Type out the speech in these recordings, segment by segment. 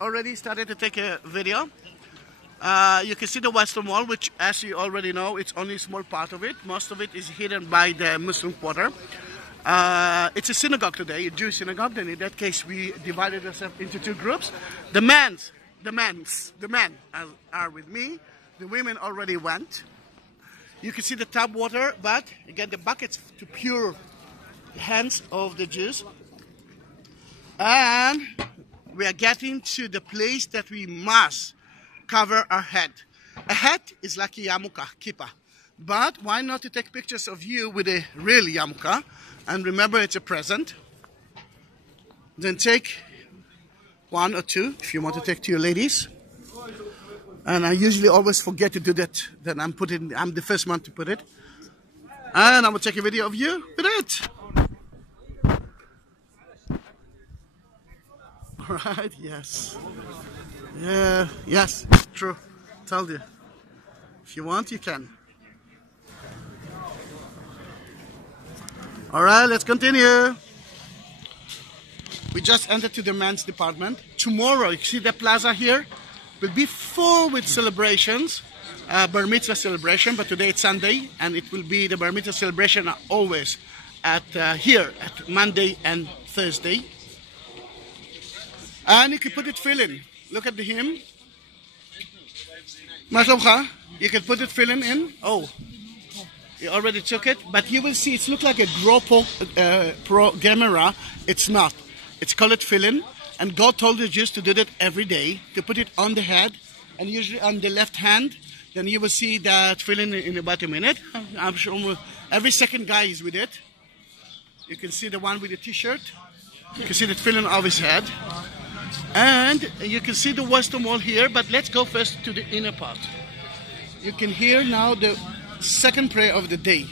already started to take a video. You can see the Western Wall, which, as you already know, it's only a small part of it. Most of it is hidden by the Muslim quarter. It's a synagogue today, a Jewish synagogue. And in that case, we divided ourselves into two groups. The men are with me. The women already went. You can see the tap water, but again, the buckets to pure hands of the Jews. And we are getting to the place that we must cover our head. A head is like a yarmulke, kippah. But why not to take pictures of you with a real yarmulke? And remember, it's a present. Then take one or two if you want to take to your ladies. And I usually always forget to do that. Then I'm the first one to put it. And I will take a video of you with it. All right, yes. Yeah, yes, true. Told you. If you want, you can. All right, let's continue. We just entered to the men's department. Tomorrow, you see the plaza here? Will be full with celebrations, bar mitzvah celebration, but today it's Sunday, and it will be the bar mitzvah celebration always at here, at Monday and Thursday. And you can put it fill-in. Look at the hymn. You can put it fill-in in. Oh, you already took it, but you will see it looks like a Pro camera. It's not. It's called fill-in. And God told the Jews to do that every day, to put it on the head, and usually on the left hand. Then you will see that fill-in in about a minute. I'm sure every second guy is with it. You can see the one with the t-shirt. You can see that fill-in of his head. And you can see the Western Wall here, but let's go first to the inner part. You can hear now the second prayer of the day.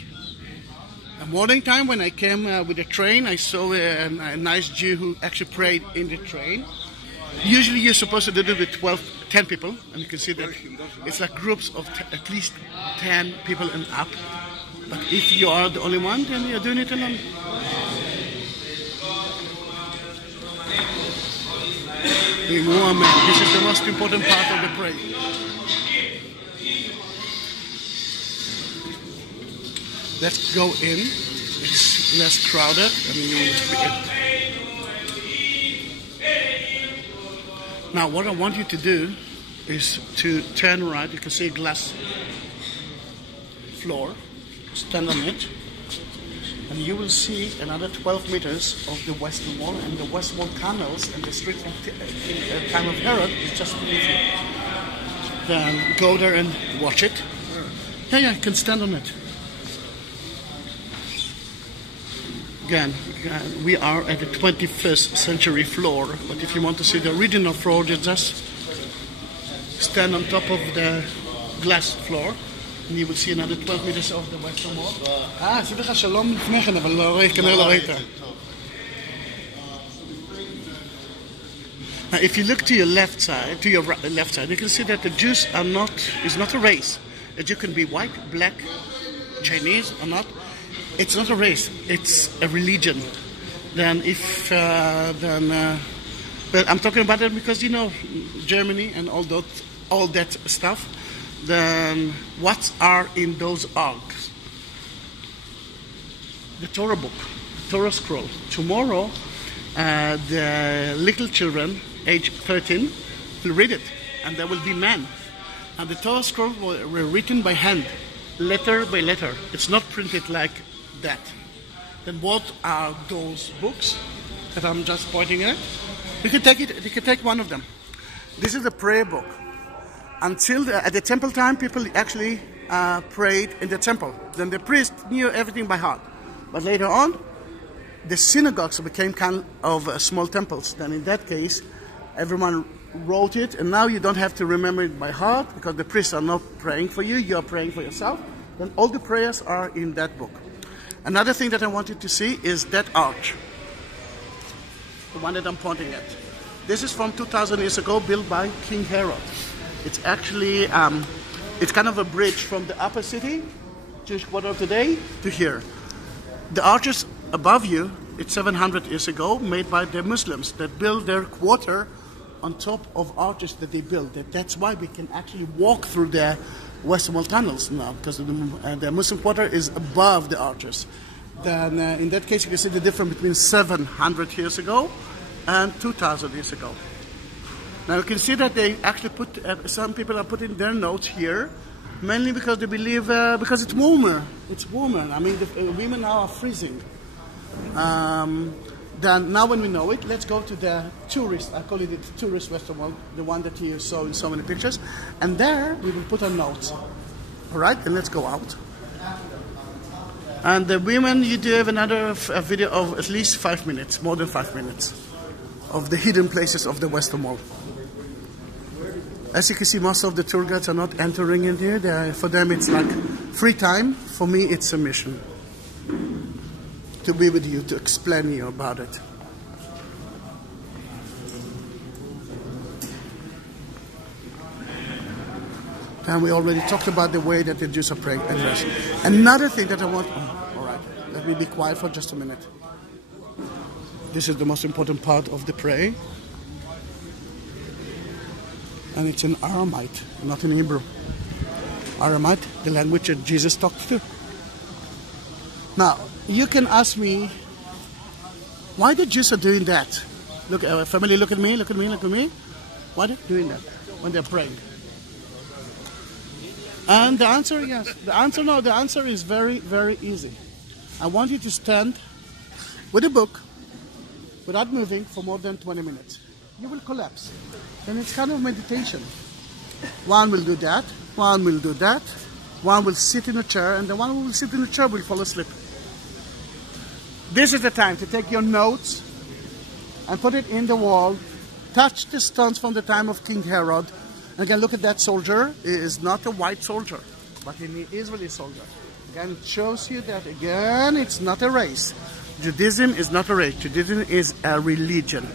The morning time when I came with the train, I saw a nice Jew who actually prayed in the train. Usually you're supposed to do it with 10 people, and you can see that it's like groups of at least 10 people and up. But if you are the only one, then you're doing it alone. This is the most important part of the prayer. Let's go in. It's less crowded. Now, what I want you to do is to turn right. You can see a glass floor. Stand on it. And you will see another 12 meters of the Western Wall, and the Western Wall canals and the street from time of Herod is just beneath you. Then go there and watch it. Yeah, you can stand on it. Again, we are at the 21st century floor, but if you want to see the original floor, you just stand on top of the glass floor. And you will see another 12 meters of the Western Wall. עשיתי לך שלום לפני כן, אבל כנראה לא ראית. Now, if you look to your left side, you can see that the Jews is not a race. A Jew can be white, black, Chinese or not. It's not a race. It's a religion. Then but I'm talking about it because you know Germany and all that stuff. Then what are in those arks? The Torah book, Torah scroll. Tomorrow, the little children, age 13, will read it, and there will be men. And the Torah scroll were written by hand, letter by letter. It's not printed like that. Then what are those books that I'm just pointing at? You can take it. You can take one of them. This is a prayer book. Until at the temple time, people actually prayed in the temple. Then the priest knew everything by heart. But later on, the synagogues became kind of small temples. Then in that case, everyone wrote it, and now you don't have to remember it by heart because the priests are not praying for you, you are praying for yourself. Then all the prayers are in that book. Another thing that I wanted to see is that arch, the one that I'm pointing at. This is from 2,000 years ago, built by King Herod. It's actually, it's kind of a bridge from the upper city, Jewish quarter of today, to here. The arches above you, it's 700 years ago, made by the Muslims that built their quarter on top of arches that they built. That's why we can actually walk through the Western Wall tunnels now, because the Muslim quarter is above the arches. Then in that case, you can see the difference between 700 years ago and 2,000 years ago. Now you can see that they actually put, some people are putting their notes here, mainly because they believe, because it's warmer. It's warmer. I mean, the women now are freezing. Then now when we know it, let's go to the tourist, I call it the tourist Western Wall, the one that you saw in so many pictures. And there we will put our notes. All right, and let's go out. And the women, you do have another video of at least 5 minutes, more than 5 minutes, of the hidden places of the Western Wall. As you can see, most of the tour guides are not entering in here. For them, it's like free time. For me, it's a mission to be with you, to explain you about it. And we already talked about the way that the Jews are praying and rest. Another thing that I want... Oh, all right, let me be quiet for just a minute. This is the most important part of the prayer. And it's in Aramaic, not in Hebrew. Aramaic, the language that Jesus talked to. Now, you can ask me, why the Jews are doing that? Look, family, look at me, look at me, look at me. Why are they doing that when they're praying? And the answer, yes. The answer is very, very easy. I want you to stand with a book, without moving, for more than 20 minutes. You will collapse. And it's kind of meditation. One will do that, one will do that, one will sit in a chair, and the one who will sit in the chair will fall asleep. This is the time to take your notes and put it in the wall. Touch the stones from the time of King Herod. Again, look at that soldier. He is not a white soldier, but an Israeli soldier. Again, it shows you that, again, it's not a race. Judaism is not a race. Judaism is a religion.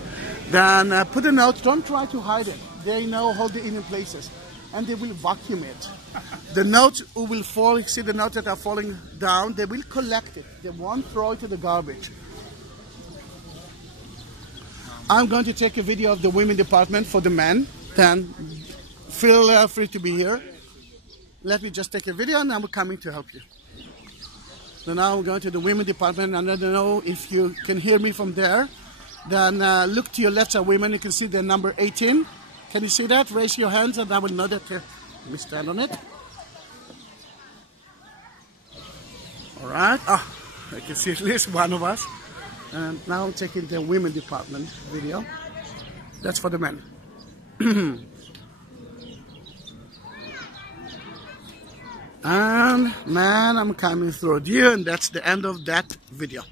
Then put a note. Don't try to hide it. They know all the hidden places. And they will vacuum it. The notes who will fall, you see the notes that are falling down, they will collect it. They won't throw it to the garbage. I'm going to take a video of the women department for the men. Then feel free to be here. Let me just take a video and I'm coming to help you. So now I'm going to the women department, and I don't know if you can hear me from there. Then look to your left side, women. You can see the number 18. Can you see that? Raise your hands and I will know that. Let me stand on it. All right. Oh, I can see at least one of us. And now I'm taking the women department video. That's for the men. And man, I'm coming through you, and that's the end of that video.